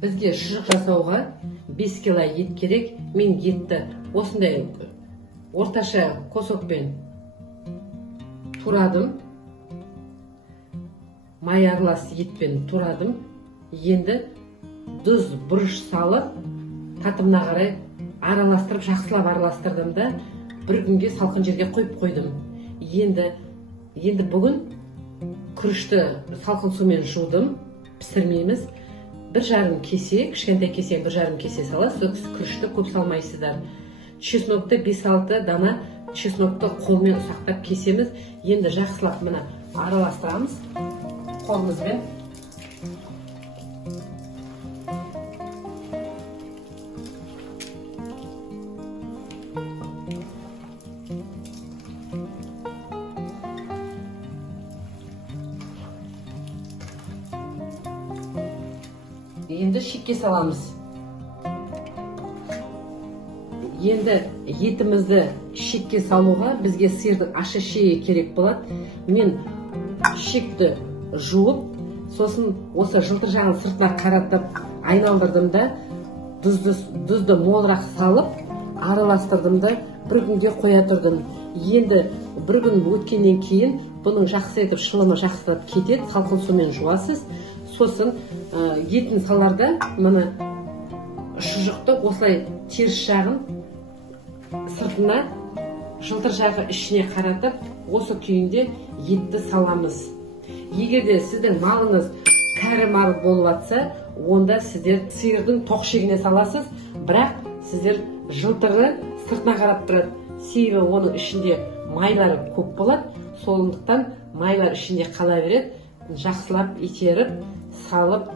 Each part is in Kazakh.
Бізге шұжық жасауға 5 кило ет керек. Мен етті осындай орташа косокпен турадым. Май аралас етпен турадым. Енді тұз, бұрыш салып, татымына қарай араластырып, жақсылап араластырдым да, бір күнге салқын жерге қойып қойдым. Енді бүгін күрішті салқын сумен жудым, пісірмейміз. 1,5 кесе, кішкентай кесе 1,5 кесе саласыз, күрішті көп салмайсыздар. Чеснокты 5-6 дана чеснокты қолмен ұсақтап кесеміз. Енді жақсылап мына араластырамыз қолымызбен. Енді шекке саламыз. Енді етімізді шекке салуға бізге сиырдың ашы шейі керек болады. Мен шекті жуып, сосын осы жылтыр жағын сыртына қаратып айналдырдым да, тұзды молырақ салып, араластырдым да, бір күнге қоя тұрдым. Енді бір күн өткеннен кейін бұның жақсы етіп шылымы жақсылап кетеді, салқын сумен жуасыз. Сосын етін саларда мұны шұжықты осылай теріс жағын сыртына, жылтыр жағы ішіне қаратып, осы күйінде етті саламыз. Егерде сіздің малыңыз кәрі мал болып жатса, онда сіздер сиырдың тоқшегіне саласыз, бірақ сіздер жылтыры сыртына қарап тұрады. Себебі оның ішінде майлары көп болады, сондықтан майлар ішінде қала береді. Жақсылап итеріп, салып,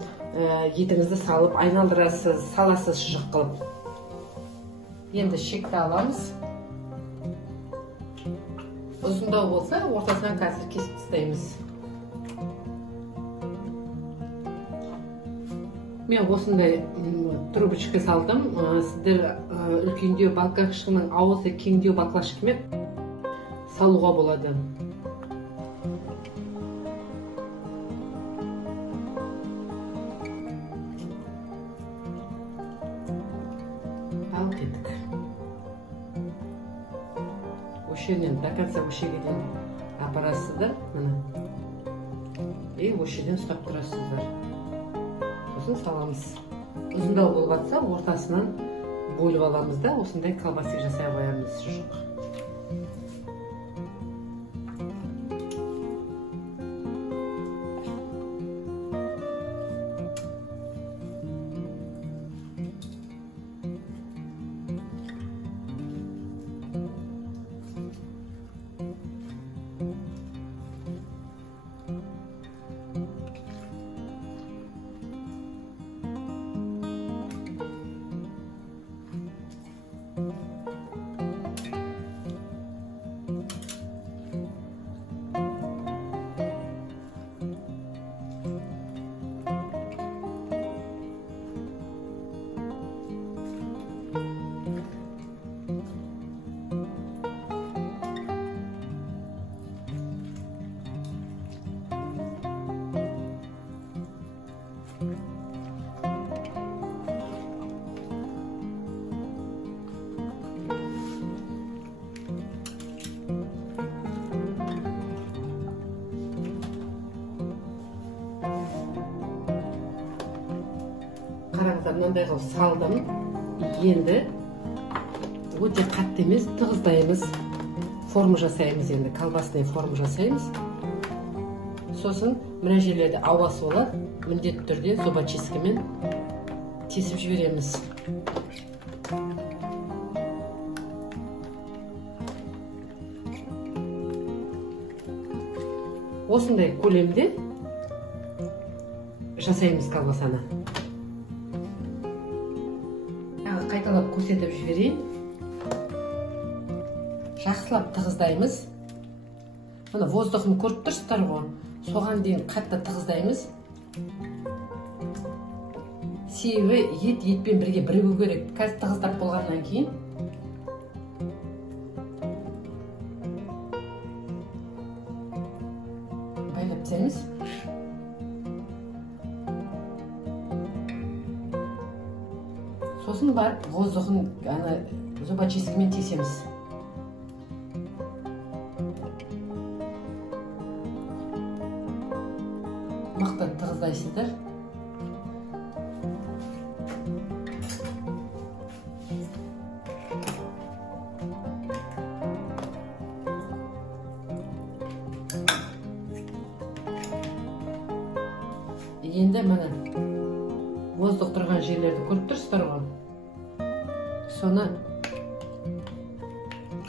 етіңізді салып, айналдырасыз, саласыз шұжық қылып. Енді шекті аламыз. Ұзындау болса, ортасынан қазір кесіп тастаймыз. Мен осындай трубочка салдым. Сіздер үлкендеу балқашқының ауызы кеңдеу баклашкамен салуға болады. Ал кеттік. Өшеден, до конца өшегеден апарасыздар, мына. И өшеден ұстап тұрасыздар. Сосын саламыз. Ұзындау болып жатса, ортасынан бөліп аламыз да, осындай колбасик жасай қоямыз шұжық. Қараңыздар, мынандай қылып салдым. Енді өте қатты емес, тығыздаймыз. Форма жасаймыз, енді колбасный форма жасаймыз. Сосын мына жерлерде ауасы болады, міндетті түрде зубочисткамен тесіп жібереміз. Осындай көлемде жасаймыз колбасаны. Қайталап көрсетіп жіберейін. Жақсылап тығыздаймыз. Мұны воздухын көріп тұрсыздар ғой. Соған дейін қатты тығыздаймыз. Себебі етпен бірге бірігу керек. Қазір тығыздап болғаннан кейін байлап тастаймыз. барып воздухын ана зубочисткамен тесеміз. Мықты тығыздайсыздар. Енді мына воздух тұрған жерлерді көріп тұрсыздар ғой. Соны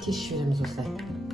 тесіп жібереміз осылай.